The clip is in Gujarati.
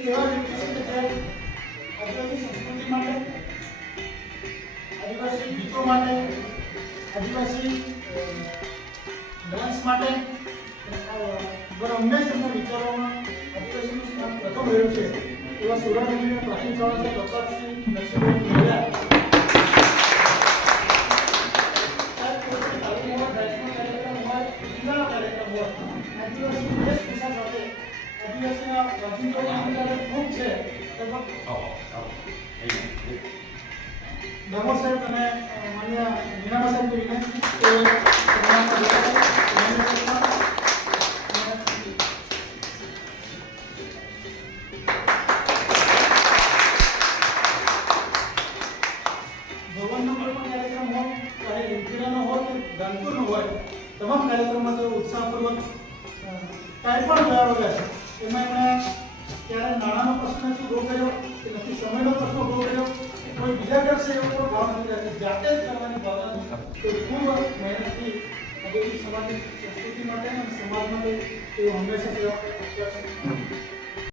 એવા વ્યક્તિ છે કે જે આદિવાસી સંસ્કૃતિ માટે, આદિવાસી ગીતો માટે, આદિવાસી ડાન્સ માટે હંમેશા વિચારોમાં આદિવાસીનું સ્થાન પ્રથમ રહ્યું છે એવા સુરતના પ્રાચીન શાળા પ્રતાપસિંહ નરસિંહભાઈ મેળા આદિવાસી વેશભૂષા સાથે આદિવાસીના વાજિંત્રો ખૂબ છે. ડામોર સાહેબ અને માન્ય મીનાબા સાહેબની વિનંતી કે ભવનનો કોઈ પણ કાર્યક્રમ હોય, ચાહે લીમખેડાનો હોય કે ગાંધીપુરનો હોય, તમામ કાર્યક્રમમાં તેઓ ઉત્સાહપૂર્વક કાંઈ પણ ગયા વગર એમાં એમણે ક્યારે નાણાંનો પ્રશ્ન નથી ઉભો કર્યો કે નથી સમયનો પ્રશ્ન ઉભો કર્યો કે કોઈ બીજા કરશે એવો કોઈ ભાવ નથી રહેતો. જાતે જ કરવાની ભાવનાથી તેઓ ખૂબ મહેનતથી આદિવાસી સમાજની સંસ્કૃતિ માટે અને સમાજ માટે તેઓ હંમેશા સેવા આપ્યા છે.